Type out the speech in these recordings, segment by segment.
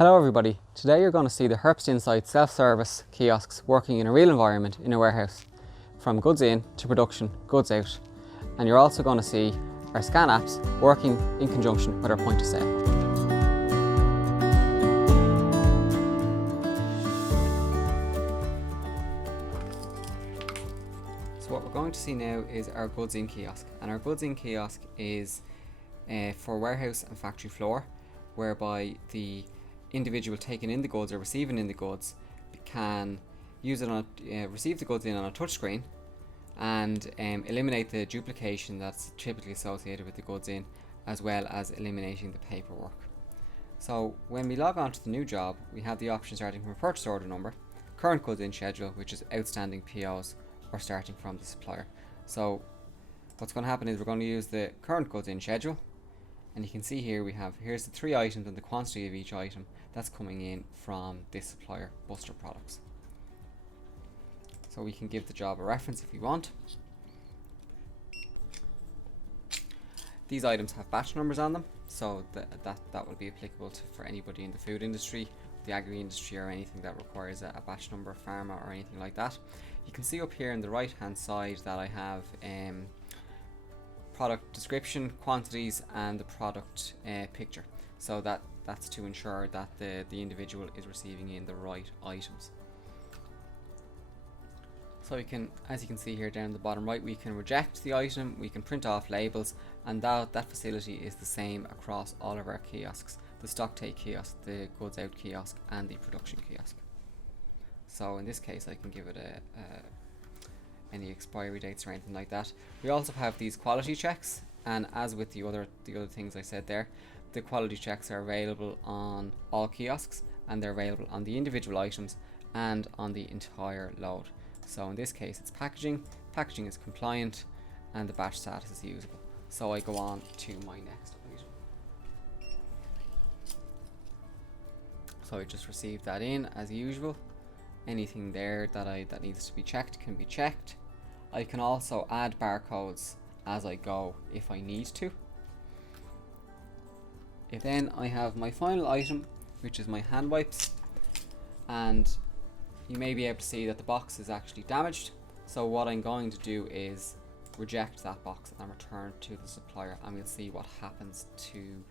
Hello everybody, today you're going to see the Herbst Insight self-service kiosks working in a real environment in a warehouse, from goods in to production, goods out. And you're also going to see our scan apps working in conjunction with our point of sale. So what we're going to see now is our goods in kiosk, and our goods in kiosk is for warehouse and factory floor, whereby the individual taking in the goods or receiving in the goods can use it on receive the goods in on a touch screen and eliminate the duplication that's typically associated with the goods in, as well as eliminating the paperwork. So when we log on to the new job, we have the option starting from a purchase order number, current goods in schedule, which is outstanding POs, or starting from the supplier. So what's going to happen is we're going to use the current goods in schedule, and you can see here here's the 3 items and the quantity of each item that's coming in from this supplier, Buster Products. So we can give the job a reference if we want. These items have batch numbers on them, so that will be applicable for anybody in the food industry, the agri industry, or anything that requires a batch number, pharma or anything like that. You can see up here on the right hand side that I have product description, quantities, and the product picture. So that's to ensure that the individual is receiving in the right items. So we can, as you can see here down the bottom right, we can reject the item, we can print off labels, and that facility is the same across all of our kiosks: the stock take kiosk, the goods out kiosk, and the production kiosk. So in this case I can give it any expiry dates or anything like that. We also have these quality checks, and as with the other things I said there, the quality checks are available on all kiosks, and they're available on the individual items and on the entire load. So in this case it's packaging is compliant, and the batch status is usable. So I go on to my next item. So I just received that in as usual. Anything there that needs to be checked can be checked. I can also add barcodes as I go if I need to. Then I have my final item, which is my hand wipes, and you may be able to see that the box is actually damaged. So what I'm going to do is reject that box and return to the supplier, and we'll see what happens to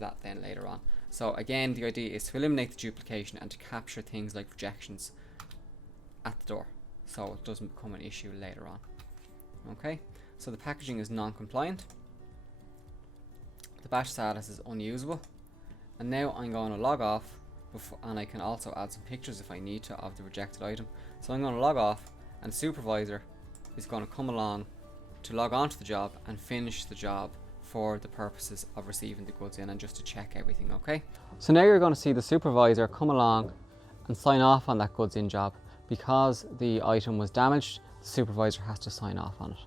that then later on. So again, the idea is to eliminate the duplication and to capture things like rejections at the door, so it doesn't become an issue later on. Okay, so the packaging is non-compliant, the batch status is unusable, and now I'm going to log off, and I can also add some pictures if I need to of the rejected item. So I'm going to log off, and the supervisor is going to come along to log on to the job and finish the job for the purposes of receiving the goods in and just to check everything. Okay, so now you're going to see the supervisor come along and sign off on that goods in job. Because the item was damaged, the supervisor has to sign off on it,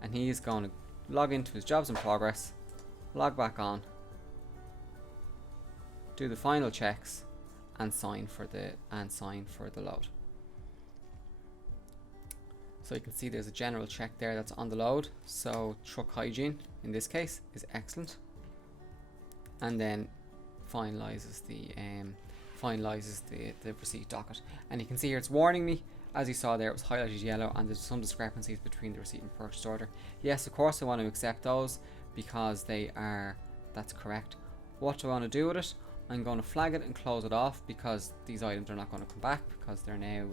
and he is going to log into his jobs in progress, log back on, do the final checks, and sign for the load. So you can see there's a general check there that's on the load. So truck hygiene in this case is excellent, and then finalizes the receipt docket. And you can see here it's warning me. As you saw there, it was highlighted yellow, and there's some discrepancies between the receipt and purchase order. Yes, of course I want to accept those because that's correct. What do I want to do with it? I'm going to flag it and close it off because these items are not going to come back because they're now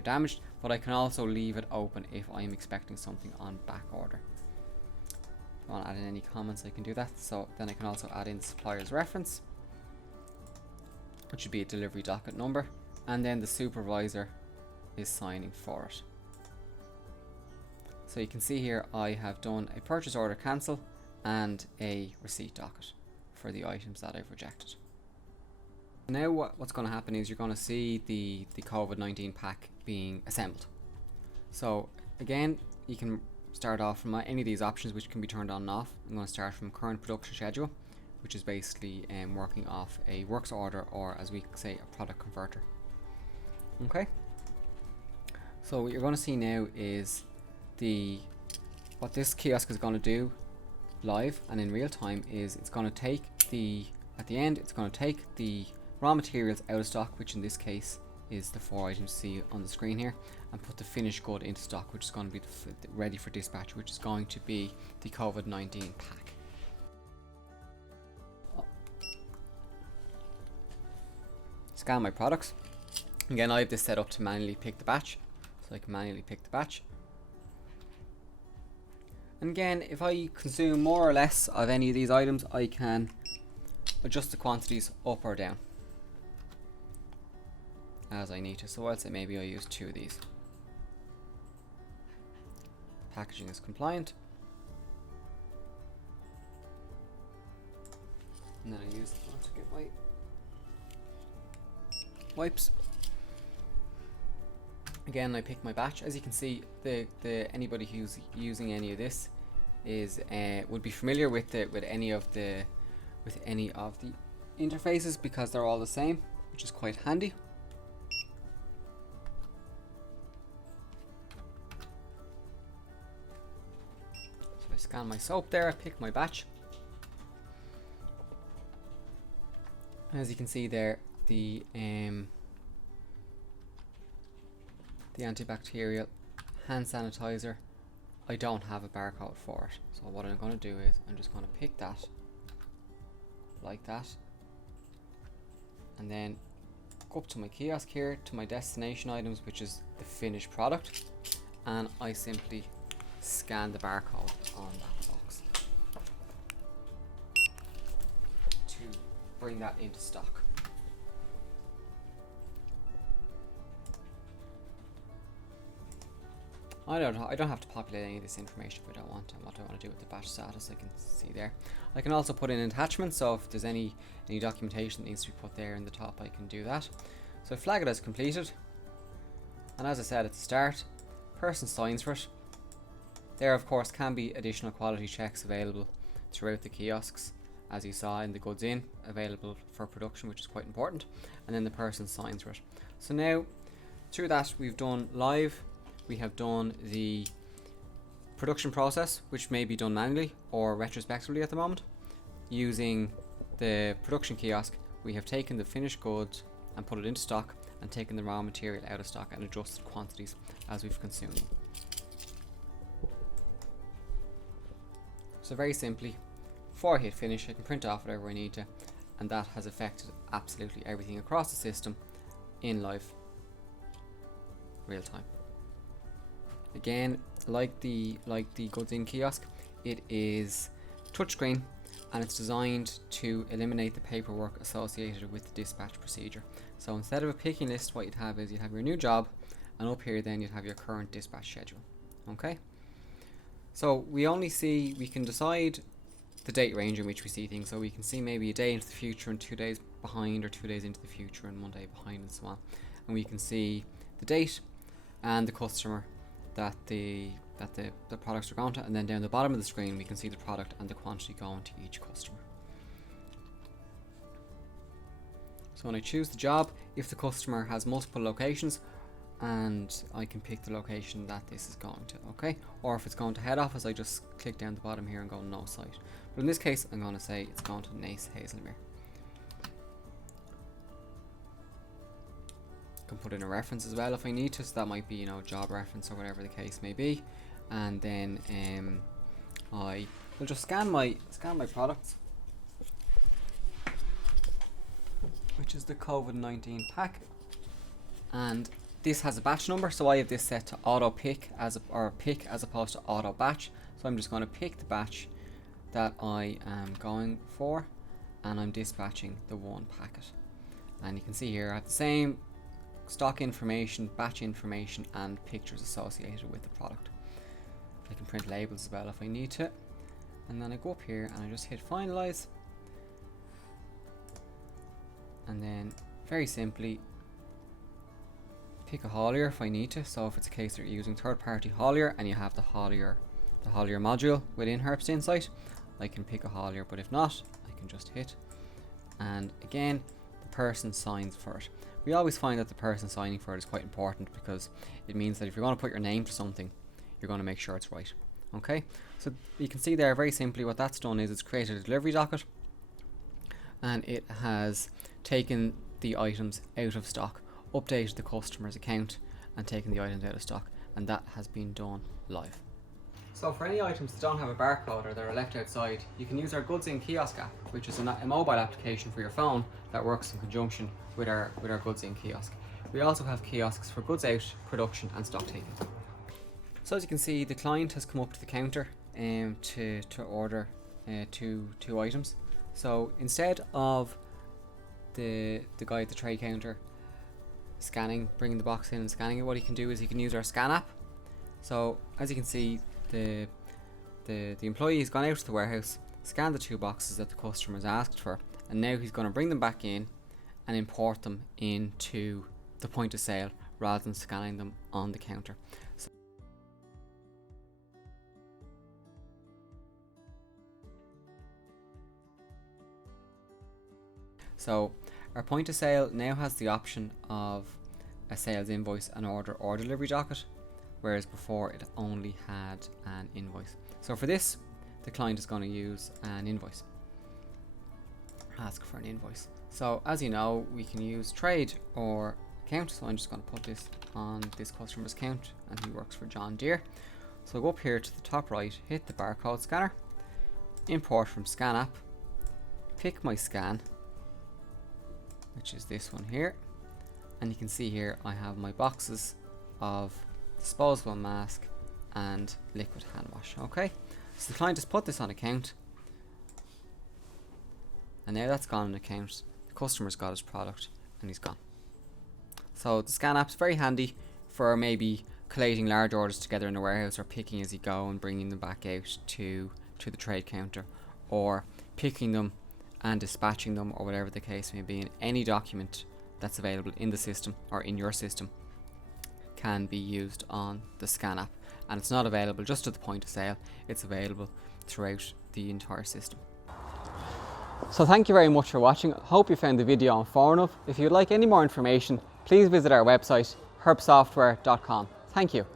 damaged. But I can also leave it open if I'm expecting something on back order. If I want to add in any comments, I can do that. So then I can also add in the supplier's reference, which should be a delivery docket number, and then the supervisor is signing for it. So you can see here I have done a purchase order cancel and a receipt docket for the items that I've rejected. Now what's going to happen is you're going to see the COVID-19 pack being assembled. So again, you can start off from any of these options, which can be turned on and off. I'm going to start from current production schedule, which is basically working off a works order, or as we say, a product converter. Okay, so what you're going to see now is what this kiosk is going to do live and in real time is it's going to take at the end it's going to take the raw materials out of stock, which in this case is the 4 items you see on the screen here, and put the finished good into stock, which is going to be ready for dispatch, which is going to be the COVID-19 pack. Scan my products. Again, I have this set up to manually pick the batch, so I can manually pick the batch. And again, if I consume more or less of any of these items, I can adjust the quantities up or down as I need to. So I'll say maybe I use 2 of these. Packaging is compliant. And then I use the one to get my wipes. Again, I pick my batch. As you can see, anybody who's using any of this is would be familiar with any of the interfaces, because they're all the same, which is quite handy. So I scan my soap there, I pick my batch. As you can see there, the antibacterial hand sanitizer, I don't have a barcode for it. So what I'm going to do is I'm just going to pick that like that, and then go up to my kiosk here to my destination items, which is the finished product, and I simply scan the barcode on that box to bring that into stock. I don't have to populate any of this information if I don't want to. What I want to do with the batch status, I can see there. I can also put in attachments, so if there's any documentation that needs to be put there in the top, I can do that. So I flag it as completed, and as I said at the start, person signs for it. There of course can be additional quality checks available throughout the kiosks, as you saw in the goods in, available for production, which is quite important, and then the person signs for it. So now through that we've done live. We have done the production process, which may be done manually or retrospectively at the moment. Using the production kiosk, we have taken the finished goods and put it into stock, and taken the raw material out of stock and adjusted quantities as we've consumed them. So very simply, before I hit finish, I can print off whatever I need to, and that has affected absolutely everything across the system in live real time. Again, like the goods in kiosk, it is touchscreen, and it's designed to eliminate the paperwork associated with the dispatch procedure. So instead of a picking list, what you'd have is you'd have your new job, and up here then you'd have your current dispatch schedule. Okay, so we can decide the date range in which we see things. So we can see maybe a day into the future and 2 days behind, or 2 days into the future and 1 day behind, and so on. And we can see the date and the customer that the products are going to, and then down the bottom of the screen we can see the product and the quantity going to each customer. So when I choose the job, if the customer has multiple locations, and I can pick the location that this is going to, okay? Or if it's going to head office, I just click down the bottom here and go no site. But in this case, I'm going to say it's going to Nace Hazelmere. Can put in a reference as well if I need to, so that might be, job reference or whatever the case may be. And then I will just scan my products, which is the COVID-19 pack, and this has a batch number, so I have this set to auto pick pick as opposed to auto batch. So I'm just going to pick the batch that I am going for, and I'm dispatching the one packet. And you can see here I have the same stock information, batch information, and pictures associated with the product. I can print labels as well if I need to, and then I go up here and I just hit finalize, and then very simply pick a haulier if I need to. So if it's a case that you're using third-party haulier and you have the haulier module within Herbst Insight, I can pick a haulier, but if not, I can just hit, and again the person signs for it. We always find that the person signing for it is quite important, because it means that if you're going to put your name to something, you're going to make sure it's right. Okay, so you can see there very simply what that's done is it's created a delivery docket, and it has taken the items out of stock, updated the customer's account and taken the items out of stock, and that has been done live. So for any items that don't have a barcode or that are left outside, you can use our Goods In Kiosk app, which is a mobile application for your phone that works in conjunction with our Goods In Kiosk. We also have kiosks for goods out, production and stock taking. So as you can see, the client has come up to the counter to order two items. So instead of the guy at the tray counter bringing the box in and scanning it, what he can do is he can use our scan app. So as you can see, the employee has gone out to the warehouse, scanned the 2 boxes that the customers asked for, and now he's going to bring them back in and import them into the point of sale rather than scanning them on the counter. So our point of sale now has the option of a sales invoice, an order or delivery docket, whereas before it only had an invoice. So for this, the client is going to use an invoice, ask for an invoice. So as you know, we can use trade or account, so I'm just going to put this on this customer's account, and he works for John Deere. So go up here to the top right, hit the barcode scanner, import from scan app, pick my scan, which is this one here, and you can see here I have my boxes of disposable mask and liquid hand wash. Okay, so the client has put this on account, and now that's gone on account. The customer's got his product and he's gone. So the scan app's very handy for maybe collating large orders together in the warehouse, or picking as you go and bringing them back out to the trade counter, or picking them and dispatching them, or whatever the case may be. In any document that's available in the system or in your system can be used on the scan app, and it's not available just at the point of sale, it's available throughout the entire system. So thank you very much for watching. Hope you found the video informative. If you'd like any more information, please visit our website herbstsoftware.com. Thank you.